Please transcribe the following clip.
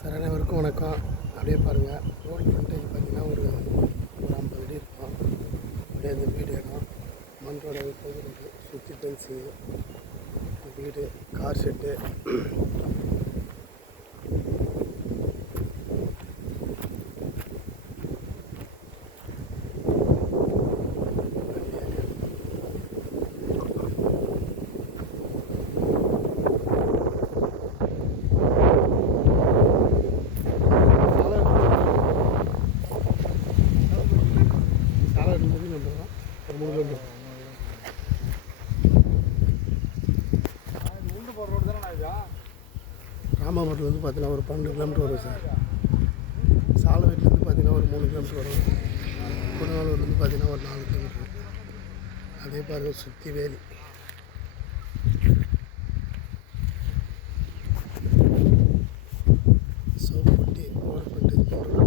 Sir அனைவருக்கும் வணக்கம். அப்படியே பாருங்கள், ரோடு ஃப்ரண்டேஜ் பார்த்திங்கன்னா ஒரு 50 அடி இருக்கும். அப்படியே அந்த வீடு இடம் மண் ரோடு சுற்றி ஃபென்சிங்கு, வீடு, கார் ஷெட்டு, ராமாபுரத்துலேருந்து பார்த்தீங்கன்னா ஒரு 12 கிலோமீட்டர் வரும் சார். சாலவேட்லேருந்து பார்த்தீங்கன்னா ஒரு 3 கிலோமீட்டர் வரும். கொடுங்காலூர்லேருந்து பார்த்தீங்கன்னா ஒரு 4 கிலோமீட்டர். அதே பாருங்கள், சுற்றி வேலி. சோப்பொட்டி ரோடு ஃப்ரண்டேஜ் பண்ணுறோம்.